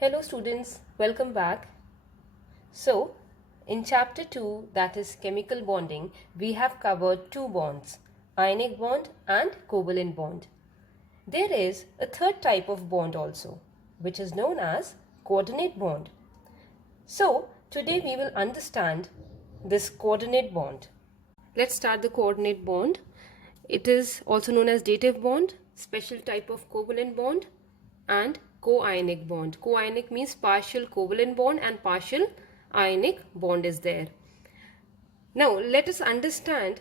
Hello students, welcome back. So, in chapter 2, that is chemical bonding, we have covered two bonds, ionic bond and covalent bond. There is a third type of bond also, which is known as coordinate bond. So, today we will understand this coordinate bond. Let's start the coordinate bond. It is also known as dative bond, special type of covalent bond, and co-ionic bond. Co-ionic means partial covalent bond and partial ionic bond is there. Now let us understand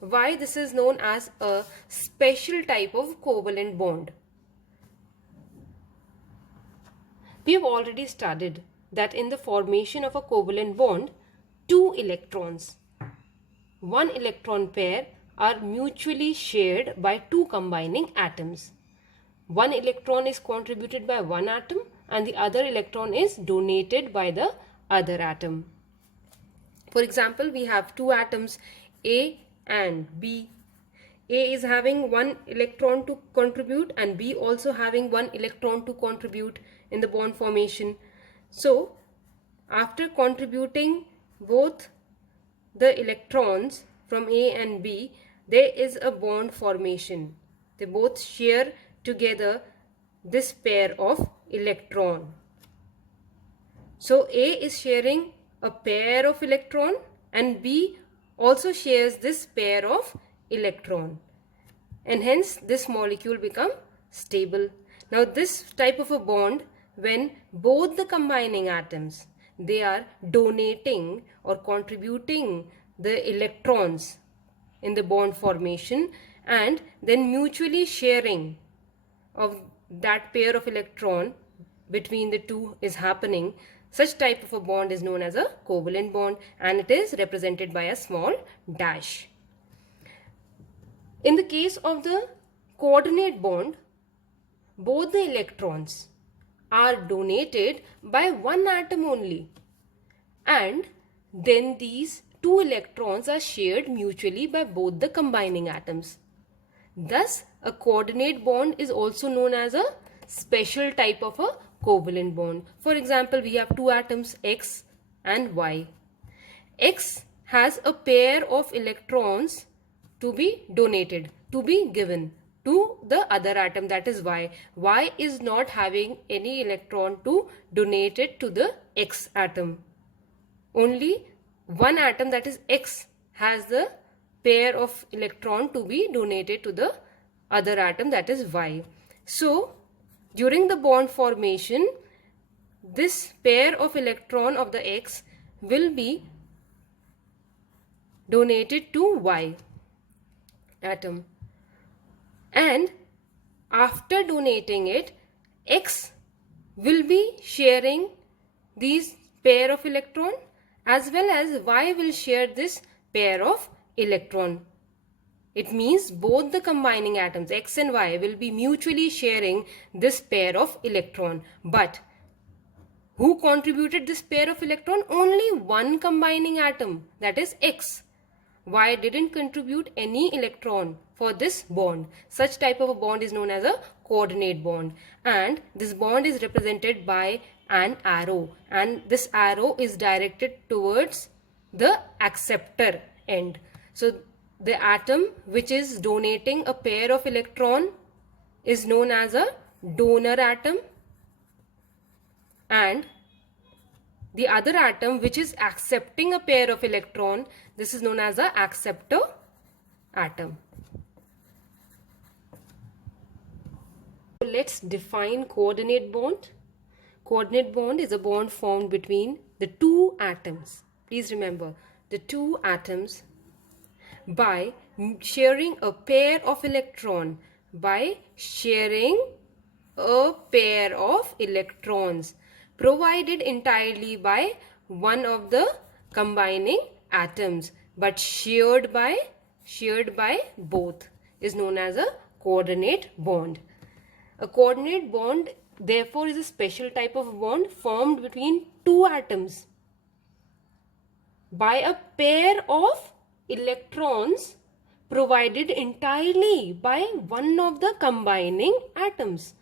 why this is known as a special type of covalent bond. We have already studied that in the formation of a covalent bond, two electrons, one electron pair are mutually shared by two combining atoms. One electron is contributed by one atom and the other electron is donated by the other atom. For example, we have two atoms A and B. A is having one electron to contribute and B also having one electron to contribute in the bond formation. So, after contributing both the electrons from A and B, there is a bond formation. They both share together this pair of electron. So A is sharing a pair of electron and B also shares this pair of electron, and hence this molecule become stable. Now this type of a bond, when both the combining atoms, they are donating or contributing the electrons in the bond formation and then mutually sharing of that pair of electron between the two is happening, such type of a bond is known as a covalent bond and it is represented by a small dash. In the case of the coordinate bond, both the electrons are donated by one atom only and then these two electrons are shared mutually by both the combining atoms. Thus, a coordinate bond is also known as a special type of a covalent bond. For example, we have two atoms X and Y. X has a pair of electrons to be donated, to be given to the other atom, that is Y. Y is not having any electron to donate it to the X atom. Only one atom, that is X, has the pair of electron to be donated to the other atom, that is Y. So, during the bond formation, this pair of electron of the X will be donated to Y atom. And after donating it, X will be sharing these pair of electron as well as Y will share this pair of electron. It means both the combining atoms X and Y will be mutually sharing this pair of electron. But who contributed this pair of electron? Only one combining atom, that is X. Y didn't contribute any electron for this bond. Such type of a bond is known as a coordinate bond, and this bond is represented by an arrow, and this arrow is directed towards the acceptor end. So the atom which is donating a pair of electron is known as a donor atom, and the other atom which is accepting a pair of electron, this is known as a acceptor atom. Let's define coordinate bond. Coordinate bond is a bond formed between the two atoms. Please remember, the two atoms by sharing a pair of electron, by sharing a pair of electrons provided entirely by one of the combining atoms but shared by both is known as a coordinate bond. A coordinate bond therefore is a special type of bond formed between two atoms by a pair of electrons provided entirely by one of the combining atoms.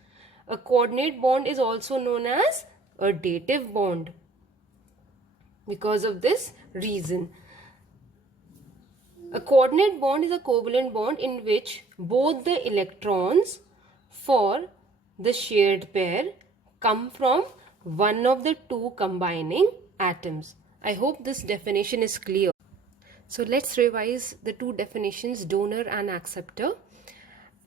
a coordinate bond is also known as a dative bond because of this reason. A coordinate bond is a covalent bond in which both the electrons for the shared pair come from one of the two combining atoms. I hope this definition is clear. So let's revise the two definitions, donor and acceptor.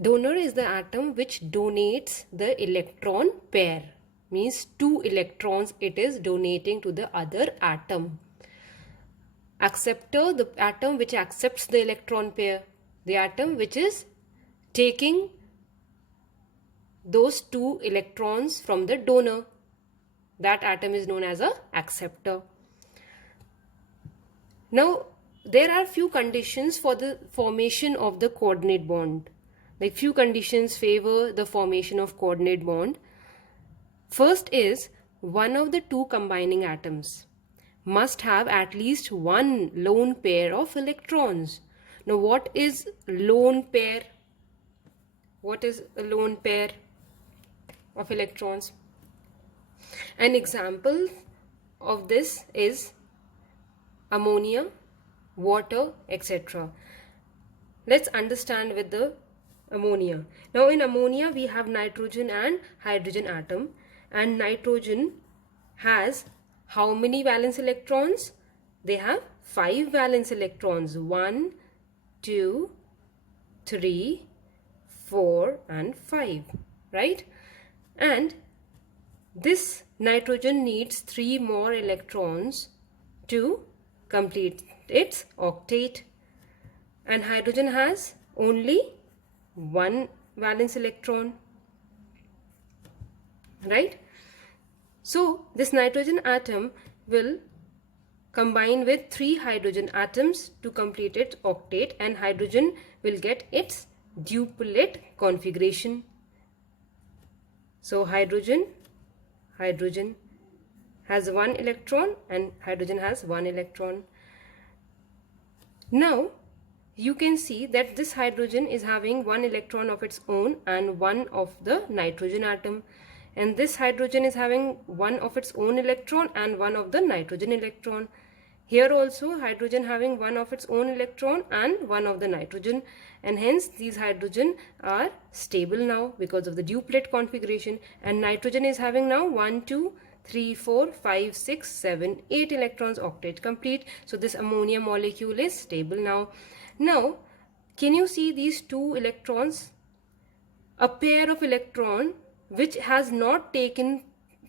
Donor is the atom which donates the electron pair, means 2 electrons it is donating to the other atom. Acceptor, the atom which accepts the electron pair, the atom which is taking those 2 electrons from the donor. That atom is known as a acceptor. Now, there are few conditions for the formation of the coordinate bond. Like few conditions favor the formation of coordinate bond. First is one of the two combining atoms must have at least one lone pair of electrons. Now, what is lone pair? What is a lone pair of electrons? An example of this is ammonia, water, etc. Let's understand with the ammonia. Now in ammonia we have nitrogen and hydrogen atom, and nitrogen has how many valence electrons? They have 5 valence electrons. 1, 2, 3, 4 and 5, right? And this nitrogen needs 3 more electrons to complete its octet, and hydrogen has only 1 valence electron, right? So this nitrogen atom will combine with 3 hydrogen atoms to complete its octet, and hydrogen will get its duplet configuration. So hydrogen has 1 electron and hydrogen has 1 electron. Now you can see that this hydrogen is having 1 electron of its own and 1 of the nitrogen atom, and this hydrogen is having 1 of its own electron and 1 of the nitrogen electron. Here also hydrogen having 1 of its own electron and 1 of the nitrogen, and hence these hydrogen are stable now because of the duplet configuration, and nitrogen is having now 1, 2, 3, 4, 5, 6, 7, 8 electrons, octet complete. So this ammonia molecule is stable now. Now can you see these 2 electrons? A pair of electron which has not taken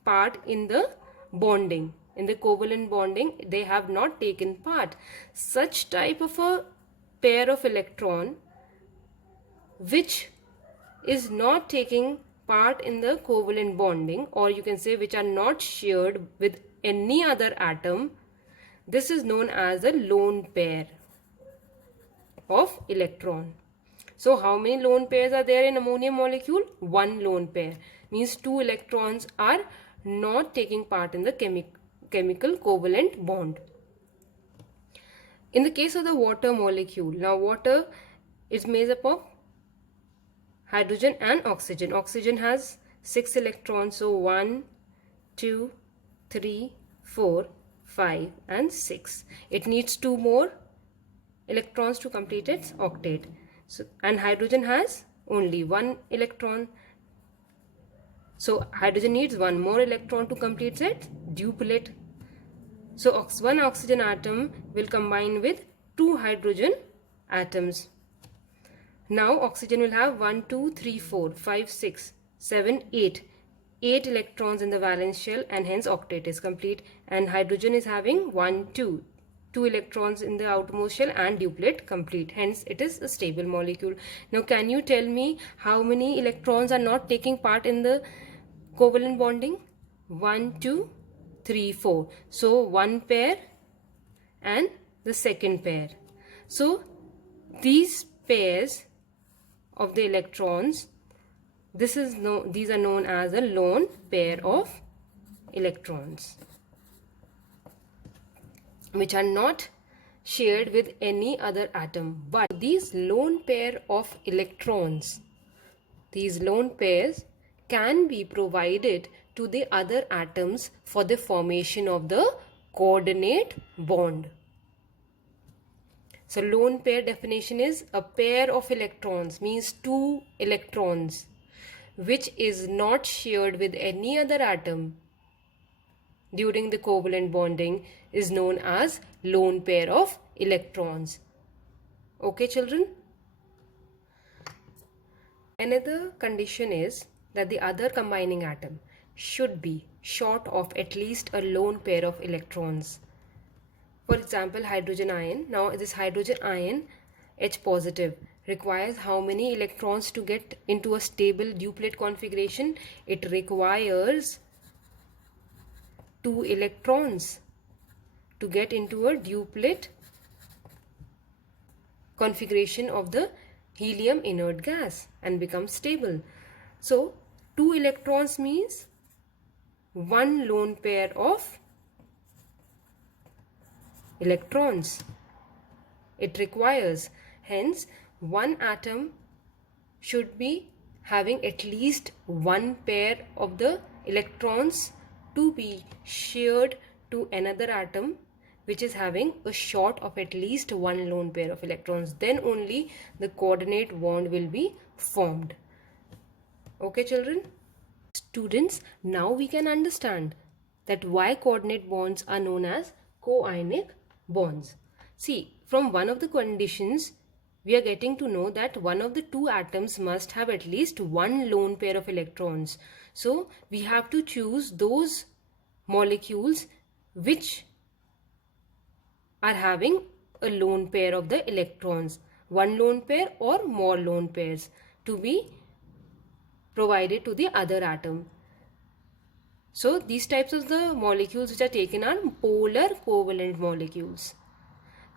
part in the bonding, in the covalent bonding, they have not taken part. Such type of a pair of electron which is not taking part in the covalent bonding, or you can say which are not shared with any other atom, this is known as a lone pair of electron. So how many lone pairs are there in ammonia molecule? 1 lone pair, means 2 electrons are not taking part in the chemical covalent bond. In the case of the water molecule, now water is made up of hydrogen and oxygen. Oxygen has 6 electrons, so 1, 2, 3, 4, 5 and 6. It needs 2 more electrons to complete its octet. So, and hydrogen has only 1 electron. So hydrogen needs 1 more electron to complete its duplet. So one oxygen atom will combine with 2 hydrogen atoms. Now oxygen will have 1, 2, 3, 4, 5, 6, 7, 8. 8 electrons in the valence shell, and hence octet is complete. And hydrogen is having 1, 2 electrons in the outermost shell and duplet complete. Hence it is a stable molecule. Now can you tell me how many electrons are not taking part in the covalent bonding? 1, 2, 3, 4. So 1 pair and the second pair. So these pairs of the electrons, these are known as a lone pair of electrons, which are not shared with any other atom. But these lone pair of electrons, these lone pairs can be provided to the other atoms for the formation of the coordinate bond. So lone pair definition is a pair of electrons, means two electrons, which is not shared with any other atom during the covalent bonding, is known as lone pair of electrons. Okay, children? Another condition is that the other combining atom should be short of at least a lone pair of electrons. For example, hydrogen ion. Now this hydrogen ion H positive requires how many electrons to get into a stable duplet configuration? It requires 2 electrons to get into a duplet configuration of the helium inert gas and become stable. So 2 electrons means 1 lone pair of electrons it requires. Hence, one atom should be having at least 1 pair of the electrons to be shared to another atom which is having a short of at least 1 lone pair of electrons. Then only the coordinate bond will be formed. Okay, children? Students, now we can understand that why coordinate bonds are known as co-ionic bonds. See, from one of the conditions, we are getting to know that one of the two atoms must have at least 1 lone pair of electrons. So, we have to choose those molecules which are having a lone pair of the electrons, 1 lone pair or more lone pairs to be provided to the other atom. So these types of the molecules which are taken are polar covalent molecules.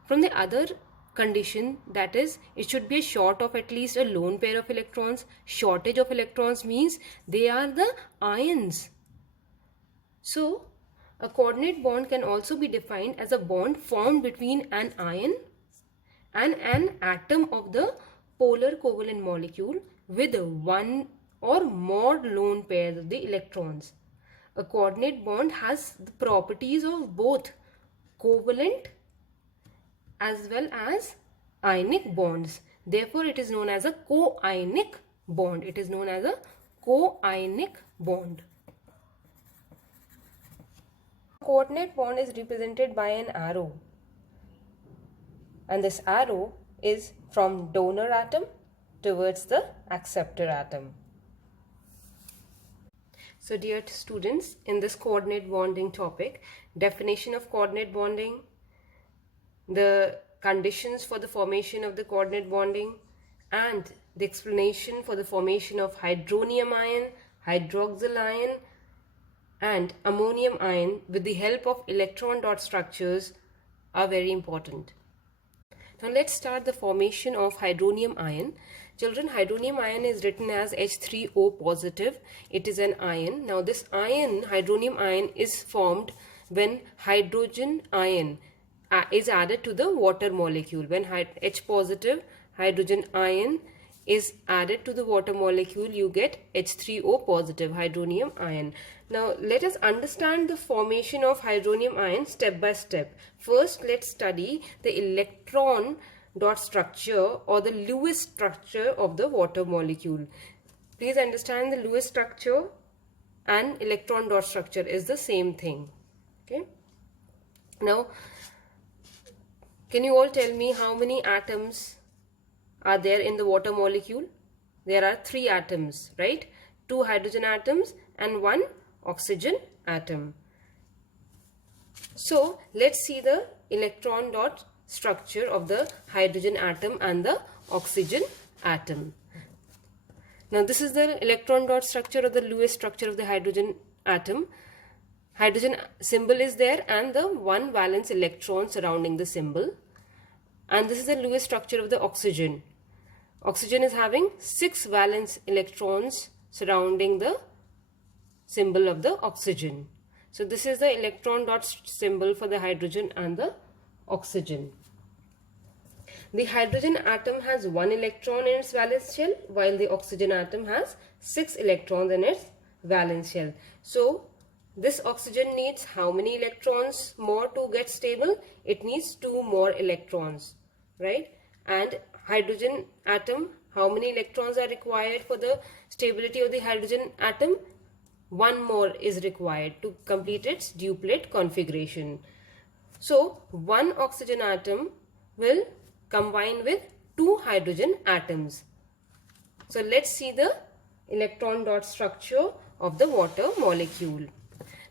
From the other condition, that is, it should be a short of at least a lone pair of electrons. Shortage of electrons means they are the ions. So a coordinate bond can also be defined as a bond formed between an ion and an atom of the polar covalent molecule with 1 or more lone pairs of the electrons. A coordinate bond has the properties of both covalent as well as ionic bonds. Therefore, it is known as a co-ionic bond. It is known as a co-ionic bond. Coordinate bond is represented by an arrow, and this arrow is from donor atom towards the acceptor atom. So dear students, in this coordinate bonding topic, definition of coordinate bonding, the conditions for the formation of the coordinate bonding, and the explanation for the formation of hydronium ion, hydroxyl ion, and ammonium ion with the help of electron dot structures are very important. Now let's start the formation of hydronium ion. Children, hydronium ion is written as H3O positive. It is an ion. Now this ion, hydronium ion, is formed when hydrogen ion is added to the water molecule. When H positive hydrogen ion is added to the water molecule, you get H3O positive hydronium ion. Now let us understand the formation of hydronium ion step by step. First, let's study the electron dot structure or the Lewis structure of the water molecule. Please understand, the Lewis structure and electron dot structure is the same thing. Okay. Now, can you all tell me how many atoms are there in the water molecule? There are 3 atoms, right? 2 hydrogen atoms and 1 oxygen atom. So let's see the electron dot structure of the hydrogen atom and the oxygen atom. Now this is the electron dot structure of the Lewis structure of the hydrogen atom. Hydrogen symbol is there and the 1 valence electron surrounding the symbol. And this is the Lewis structure of the oxygen. Oxygen is having 6 valence electrons surrounding the symbol of the oxygen. So this is the electron dot symbol for the hydrogen and the oxygen. The hydrogen atom has 1 electron in its valence shell, while the oxygen atom has 6 electrons in its valence shell. So this oxygen needs how many electrons more to get stable? It needs 2 more electrons, right? And hydrogen atom, how many electrons are required for the stability of the hydrogen atom? 1 more is required to complete its duplet configuration. So one oxygen atom will combine with 2 hydrogen atoms. So let's see the electron dot structure of the water molecule.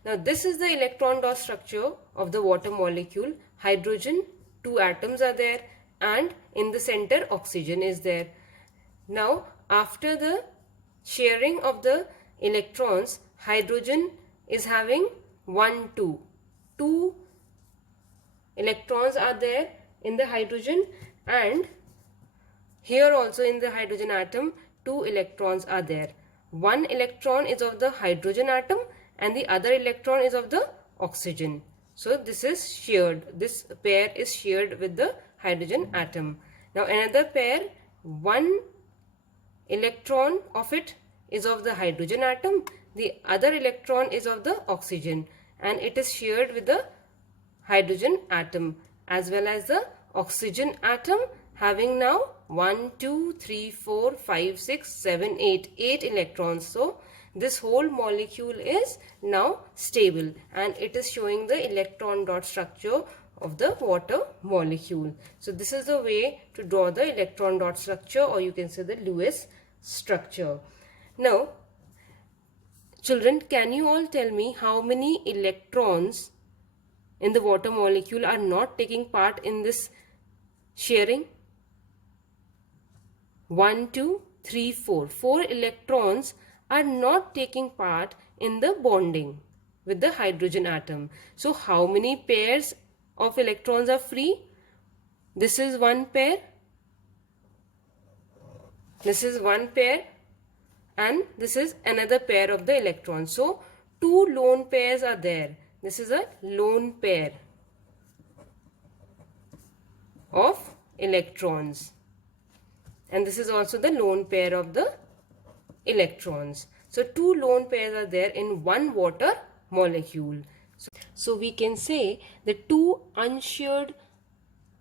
Now this is the electron dot structure of the water molecule. Hydrogen, 2 atoms are there, and in the center oxygen is there. Now after the sharing of the electrons, hydrogen is having 1, 2. 2 electrons are there in the hydrogen, and here also in the hydrogen atom 2 electrons are there. 1 electron is of the hydrogen atom and the other electron is of the oxygen. So this is shared. This pair is shared with the hydrogen atom. Now another pair, 1 electron of it is of the hydrogen atom, the other electron is of the oxygen, and it is shared with the hydrogen atom as well as the oxygen atom, having now 1, 2, 3, 4, 5, 6, 7, 8 electrons. So this whole molecule is now stable, and it is showing the electron dot structure of the water molecule. So this is the way to draw the electron dot structure, or you can say the Lewis structure. Now children, can you all tell me how many electrons in the water molecule are not taking part in this sharing? 1, 2, 3, 4. 4 electrons are not taking part in the bonding with the hydrogen atom. So how many pairs of electrons are free? This is one pair, this is one pair, and this is another pair of the electrons. So 2 lone pairs are there. This is a lone pair of electrons, and this is also the lone pair of the electrons. So 2 lone pairs are there in one water molecule. So we can say the 2 unshared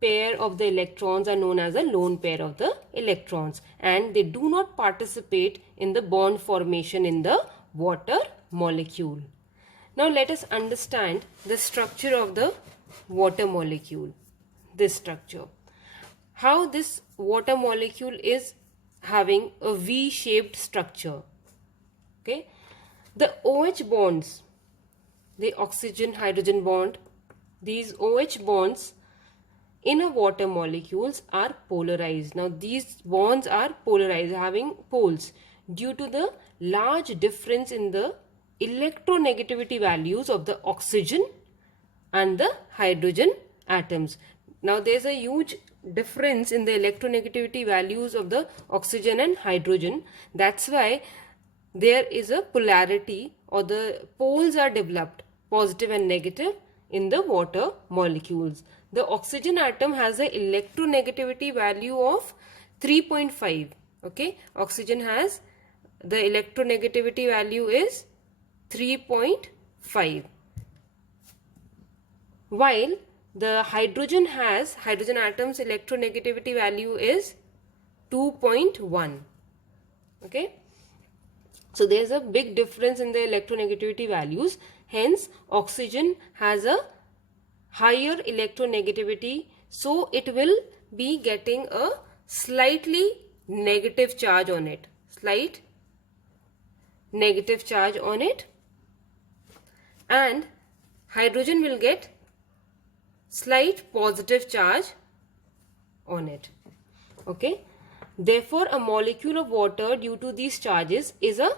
pair of the electrons are known as a lone pair of the electrons, and they do not participate in the bond formation in the water molecule. Now let us understand the structure of the water molecule. This structure, how this water molecule is having a V-shaped structure. Okay, the OH bonds, the oxygen hydrogen bond, these OH bonds in a water molecules are polarized. Now these bonds are polarized, having poles, due to the large difference in the electronegativity values of the oxygen and the hydrogen atoms. Now there is a huge difference in the electronegativity values of the oxygen and hydrogen. That's why there is a polarity, or the poles are developed, positive and negative, in the water molecules. The oxygen atom has an electronegativity value of 3.5. Okay, oxygen has the electronegativity value is 3.5, while the hydrogen atom's electronegativity value is 2.1. Okay, so there is a big difference in the electronegativity values. Hence oxygen has a higher electronegativity, so it will be getting a slightly negative charge on it, slight negative charge on it, and hydrogen will get slight positive charge on it. Okay, therefore a molecule of water, due to these charges, is a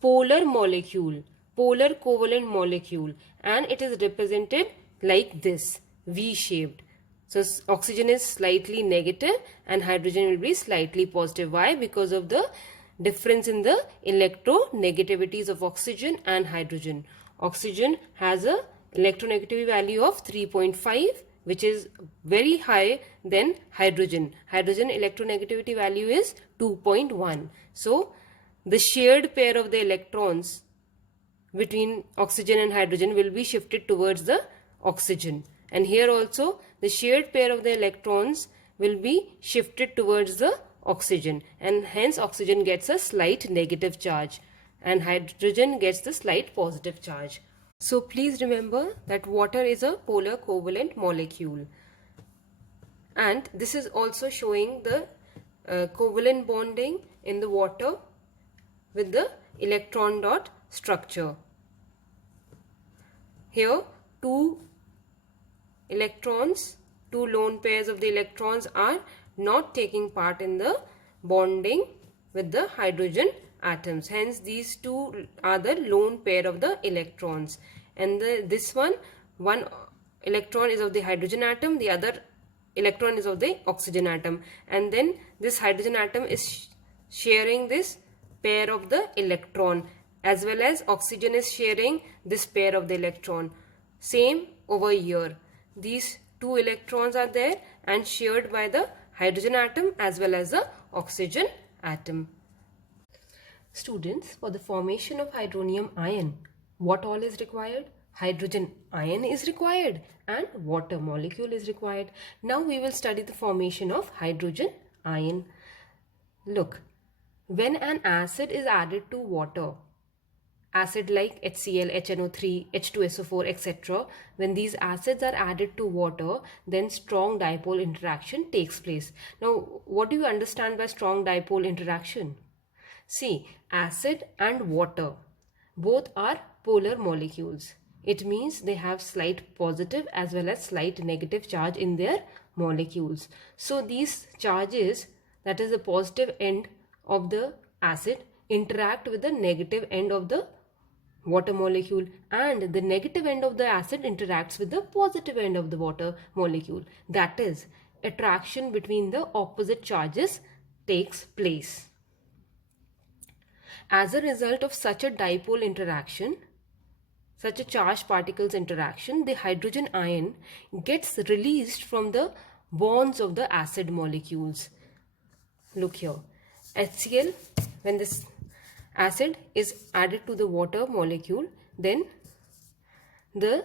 polar molecule, polar covalent molecule, and it is represented like this, V-shaped. So oxygen is slightly negative and hydrogen will be slightly positive. Why? Because of the difference in the electronegativities of oxygen and hydrogen. Oxygen has a electronegativity value of 3.5, which is very high than hydrogen. Hydrogen electronegativity value is 2.1. So the shared pair of the electrons between oxygen and hydrogen will be shifted towards the oxygen, and here also the shared pair of the electrons will be shifted towards the oxygen, and hence oxygen gets a slight negative charge and hydrogen gets the slight positive charge. So please remember that water is a polar covalent molecule, and this is also showing the covalent bonding in the water with the electron dot structure. Here two lone pairs of the electrons are not taking part in the bonding with the hydrogen atoms. Hence these two are the lone pair of the electrons, and this one electron is of the hydrogen atom, the other electron is of the oxygen atom, and then this hydrogen atom is sharing this pair of the electron, as well as oxygen is sharing this pair of the electron. Same over here, these two electrons are there and shared by the hydrogen atom as well as the oxygen atom. Students, for the formation of hydronium ion, what all is required? Hydrogen ion is required and water molecule is required. Now we will study the formation of hydrogen ion. Look, when an acid is added to water, acid like HCl, HNO3, H2SO4, etc. When these acids are added to water, then strong dipole interaction takes place. Now, what do you understand by strong dipole interaction? See, acid and water both are polar molecules. It means they have slight positive as well as slight negative charge in their molecules. So these charges, that is the positive end of the acid, interact with the negative end of the water molecule, and the negative end of the acid interacts with the positive end of the water molecule. That is, attraction between the opposite charges takes place. As a result of such a dipole interaction, such a charged particles interaction, the hydrogen ion gets released from the bonds of the acid molecules. Look here, HCl, when this acid is added to the water molecule, then the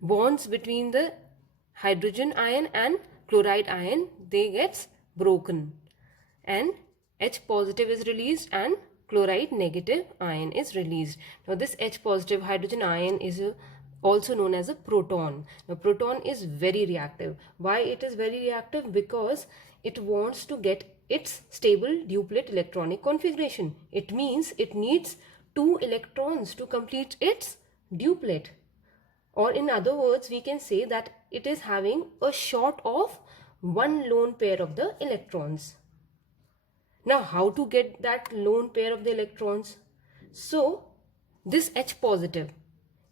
bonds between the hydrogen ion and chloride ion, they gets broken, and H positive is released and chloride negative ion is released. Now this H positive hydrogen ion is also known as a proton. Now proton is very reactive. Why it is very reactive? Because it wants to get its stable duplet electronic configuration. It means it needs 2 electrons to complete its duplet. Or in other words, we can say that it is having a short of 1 lone pair of the electrons. Now how to get that lone pair of the electrons? So this H positive,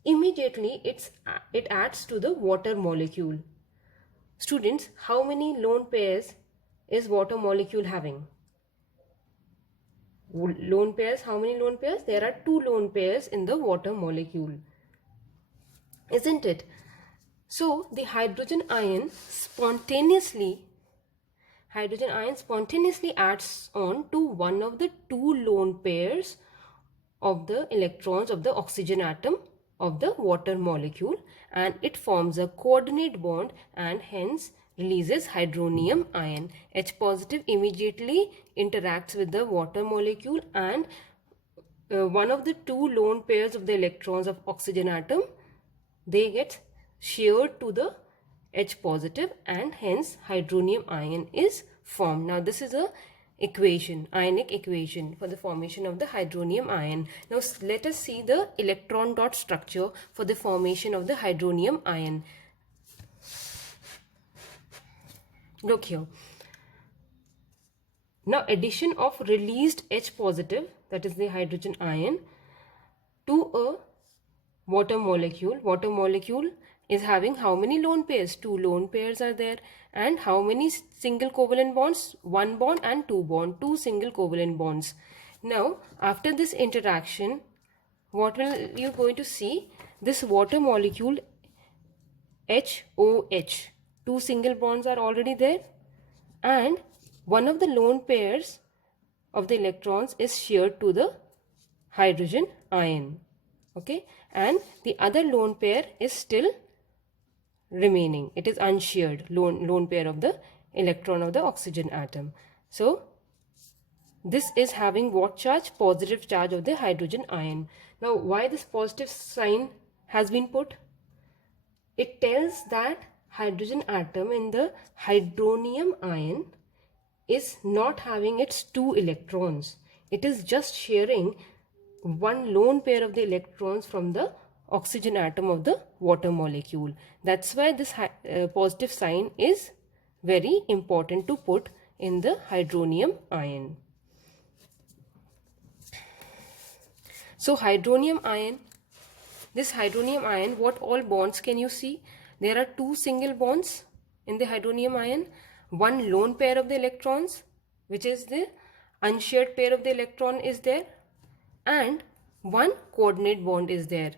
immediately it adds to the water molecule. Students, how many lone pairs is water molecule having? Lone pairs, how many lone pairs? There are 2 lone pairs in the water molecule, isn't it? So the hydrogen ion spontaneously adds on to one of the 2 lone pairs of the electrons of the oxygen atom of the water molecule, and it forms a coordinate bond and hence releases hydronium ion. H positive immediately interacts with the water molecule, and one of the 2 lone pairs of the electrons of oxygen atom, they get shared to the H positive, and hence hydronium ion is formed. Now this is a ionic equation for the formation of the hydronium ion. Now let us see the electron dot structure for the formation of the hydronium ion. Look here. Now addition of released H positive, that is the hydrogen ion, to a water molecule is having how many lone pairs? 2 lone pairs are there. And how many single covalent bonds? 1 bond and 2 bond, 2 single covalent bonds. Now after this interaction, what will you going to see? This water molecule HOH, 2 single bonds are already there, and one of the lone pairs of the electrons is shared to the hydrogen ion. Okay, and the other lone pair is still remaining. It is unshared, lone pair of the electron of the oxygen atom. So this is having what charge? Positive charge of the hydrogen ion. Now why this positive sign has been put? It tells that hydrogen atom in the hydronium ion is not having its 2 electrons. It is just sharing one lone pair of the electrons from the oxygen atom of the water molecule. That's why this positive sign is very important to put in the hydronium ion. So hydronium ion, this hydronium ion, what all bonds can you see? There are 2 single bonds in the hydronium ion, one lone pair of the electrons, which is the unshared pair of the electron is there, and one coordinate bond is there.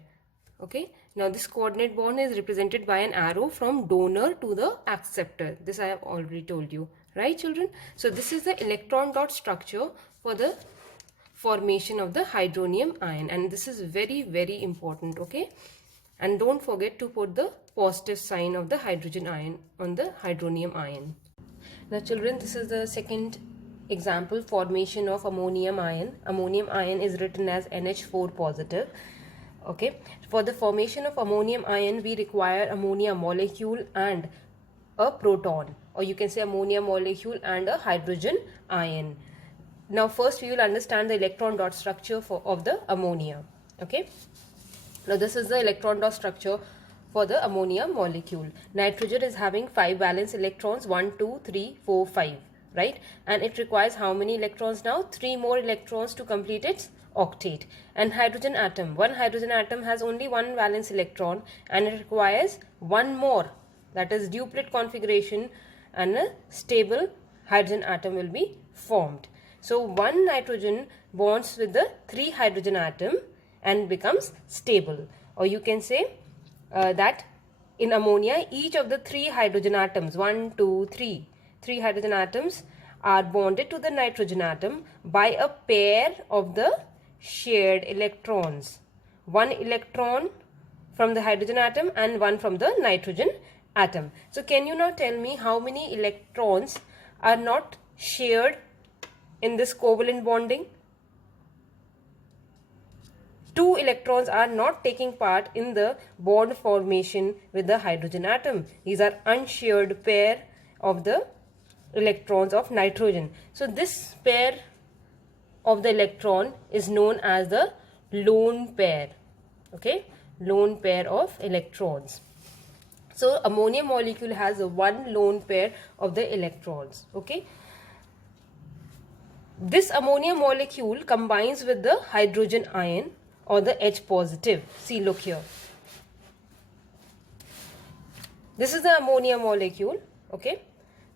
Okay, now this coordinate bond is represented by an arrow from donor to the acceptor. This I have already told you, right children? So this is the electron dot structure for the formation of the hydronium ion, and this is very, very important. Okay, and don't forget to put the positive sign of the hydrogen ion on the hydronium ion. Now children, this is the second example, formation of ammonium ion. Ammonium ion is written as NH4 positive. Okay, for the formation of ammonium ion we require ammonia molecule and a proton, or you can say ammonia molecule and a hydrogen ion. Now first we will understand the electron dot structure of the ammonia. Okay, now this is the electron dot structure for the ammonia molecule. Nitrogen is having 5 valence electrons, 1, 2, 3, 4, 5, right? And it requires how many electrons now? 3 more electrons to complete its octet. And hydrogen atom, one hydrogen atom has only 1 valence electron and it requires 1 more, that is duplet configuration, and a stable hydrogen atom will be formed. So one nitrogen bonds with the 3 hydrogen atom and becomes stable, or you can say that in ammonia each of the 3 hydrogen atoms, 1, 2, 3 hydrogen atoms are bonded to the nitrogen atom by a pair of the shared electrons, 1 electron from the hydrogen atom and 1 from the nitrogen atom. So can you now tell me how many electrons are not shared in this covalent bonding? 2 electrons are not taking part in the bond formation with the hydrogen atom. These are unshared pair of the electrons of nitrogen. So this pair of the electron is known as the lone pair. Okay, lone pair of electrons. So ammonia molecule has a 1 lone pair of the electrons. Okay, this ammonia molecule combines with the hydrogen ion or the H positive. See, look here. This is the ammonia molecule, okay,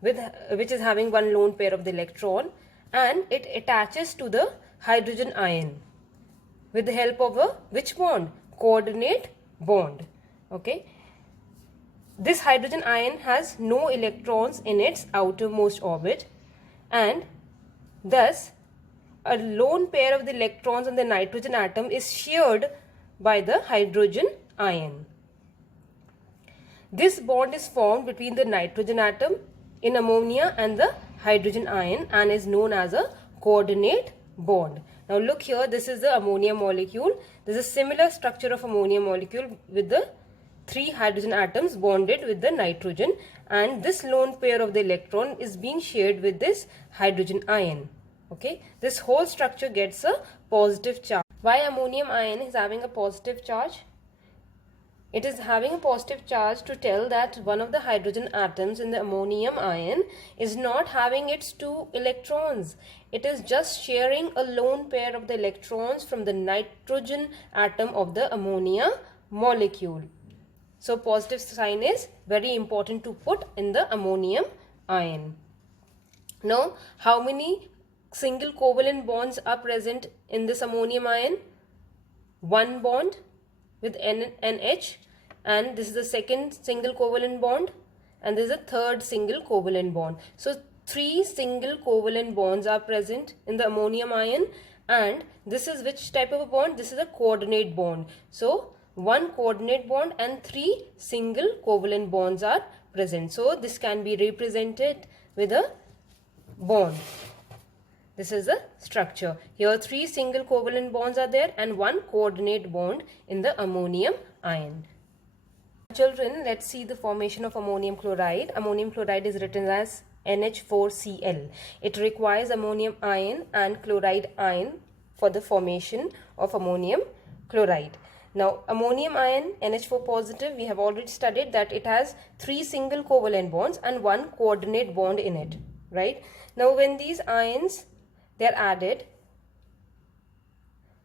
which is having 1 lone pair of the electron, and it attaches to the hydrogen ion with the help of a which bond? Coordinate bond. Okay, this hydrogen ion has no electrons in its outermost orbit, and thus a lone pair of the electrons on the nitrogen atom is shared by the hydrogen ion. This bond is formed between the nitrogen atom in ammonia and the hydrogen ion and is known as a coordinate bond. Now look here, this is the ammonia molecule. This is a similar structure of ammonia molecule with the 3 hydrogen atoms bonded with the nitrogen, and this lone pair of the electron is being shared with this hydrogen ion. Okay, this whole structure gets a positive charge. Why ammonium ion is having a positive charge? It is having a positive charge to tell that one of the hydrogen atoms in the ammonium ion is not having its 2 electrons. It is just sharing a lone pair of the electrons from the nitrogen atom of the ammonia molecule. So positive sign is very important to put in the ammonium ion. Now, how many single covalent bonds are present in this ammonium ion? 1 bond with NH, and this is the second single covalent bond, and this is the third single covalent bond. So 3 single covalent bonds are present in the ammonium ion, and this is which type of a bond? This is a coordinate bond. So 1 coordinate bond and 3 single covalent bonds are present. So this can be represented with a bond. This is the structure. Here 3 single covalent bonds are there and 1 coordinate bond in the ammonium ion. Children, let's see the formation of ammonium chloride. Ammonium chloride is written as NH4Cl. It requires ammonium ion and chloride ion for the formation of ammonium chloride. Now, ammonium ion NH4 positive, we have already studied that it has 3 single covalent bonds and 1 coordinate bond in it, right? Now, when these ions, they are added,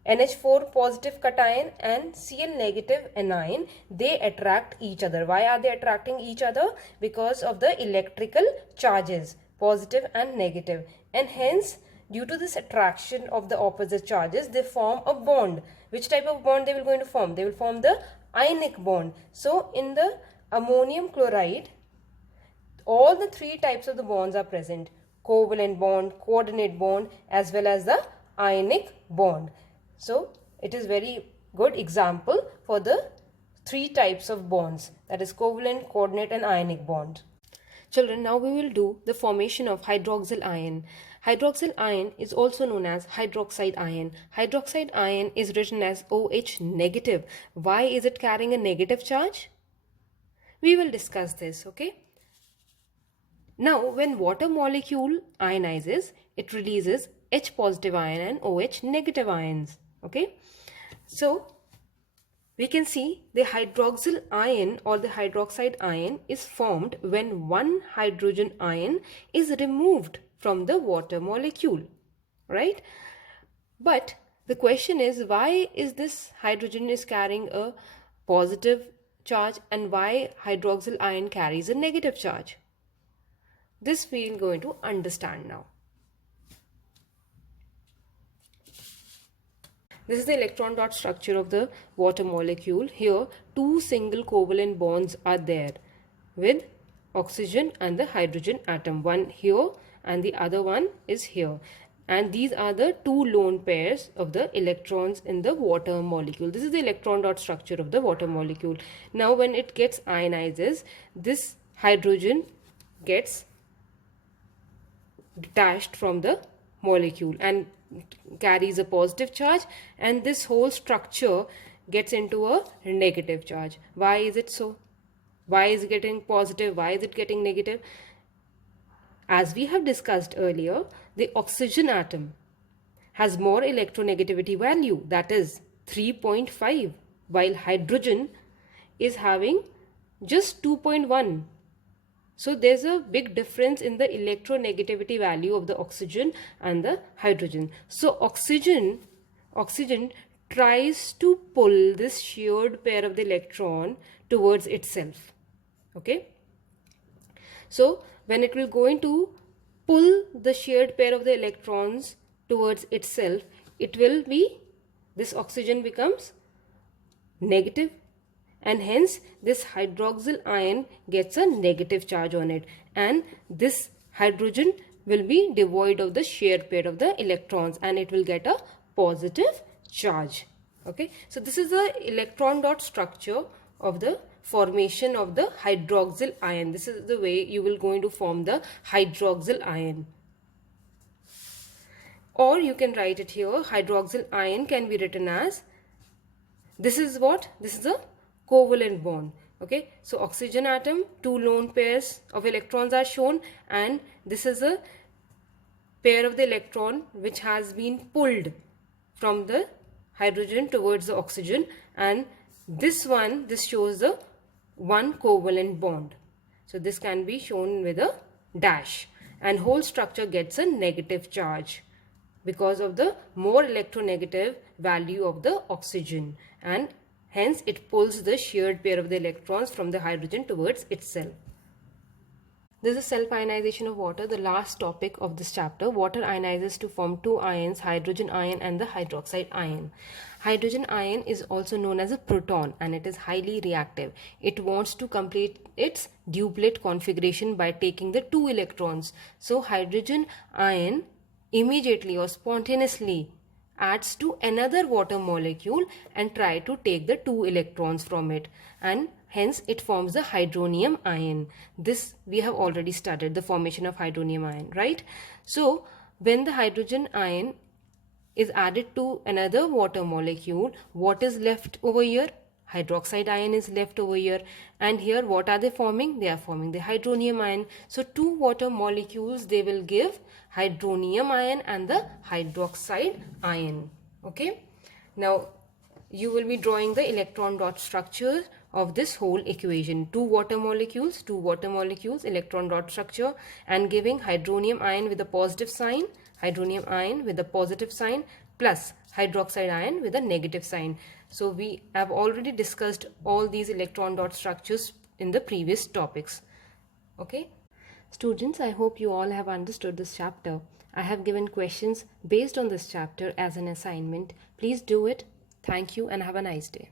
NH4 positive cation and Cl negative anion, they attract each other. Why are they attracting each other? Because of the electrical charges, positive and negative. And hence, due to this attraction of the opposite charges, they form a bond. Which type of bond they will going to form? They will form the ionic bond. So, in the ammonium chloride, all the 3 types of the bonds are present. Covalent bond, coordinate bond, as well as the ionic bond. So, it is very good example for the 3 types of bonds, that is covalent, coordinate and ionic bond. Children, now we will do the formation of hydroxyl ion. Hydroxyl ion is also known as hydroxide ion. Hydroxide ion is written as OH negative. Why is it carrying a negative charge? We will discuss this, okay? Now, when water molecule ionizes, it releases H positive ion and OH negative ions. Okay, so we can see the hydroxyl ion or the hydroxide ion is formed when one hydrogen ion is removed from the water molecule, right? But the question is, why is this hydrogen is carrying a positive charge and why hydroxyl ion carries a negative charge? This we are going to understand now. This is the electron dot structure of the water molecule. Here 2 single covalent bonds are there with oxygen and the hydrogen atom. One here and the other one is here. And these are the 2 lone pairs of the electrons in the water molecule. This is the electron dot structure of the water molecule. Now when it gets ionizes, this hydrogen gets detached from the molecule and carries a positive charge, and this whole structure gets into a negative charge. Why is it so? Why is it getting positive? Why is it getting negative? As we have discussed earlier, the oxygen atom has more electronegativity value, that is 3.5, while hydrogen is having just 2.1. So there's a big difference in the electronegativity value of the oxygen and the hydrogen. So oxygen tries to pull this shared pair of the electron towards itself. Okay. So when it will going to pull the shared pair of the electrons towards itself, it will be, this oxygen becomes negative. And hence this hydroxyl ion gets a negative charge on it, and this hydrogen will be devoid of the shared pair of the electrons and it will get a positive charge. Okay, so this is the electron dot structure of the formation of the hydroxyl ion. This is the way you will going to form the hydroxyl ion. Or you can write it here, hydroxyl ion can be written as, this is what? This is a covalent bond. Okay, so oxygen atom, 2 lone pairs of electrons are shown, and this is a pair of the electron which has been pulled from the hydrogen towards the oxygen, and this one, this shows the 1 covalent bond. So this can be shown with a dash, and whole structure gets a negative charge because of the more electronegative value of the oxygen, and hence it pulls the shared pair of the electrons from the hydrogen towards itself. This is self-ionization of water, the last topic of this chapter. Water ionizes to form two ions, hydrogen ion and the hydroxide ion. Hydrogen ion is also known as a proton and it is highly reactive. It wants to complete its duplet configuration by taking the two electrons. So hydrogen ion immediately or spontaneously adds to another water molecule and try to take the two electrons from it, and hence it forms the hydronium ion. This we have already studied, the formation of hydronium ion, right? So when the hydrogen ion is added to another water molecule, what is left over here? Hydroxide ion is left over here, and here what are they forming? They are forming the hydronium ion. So two water molecules, they will give hydronium ion and the hydroxide ion. Okay, now you will be drawing the electron dot structure of this whole equation. Two water molecules, electron dot structure, and giving hydronium ion with a positive sign, hydronium ion with a positive sign, plus hydroxide ion with a negative sign. So we have already discussed all these electron dot structures in the previous topics. Okay, students, I hope you all have understood this chapter. I have given questions based on this chapter as an assignment. Please do it. Thank you and have a nice day.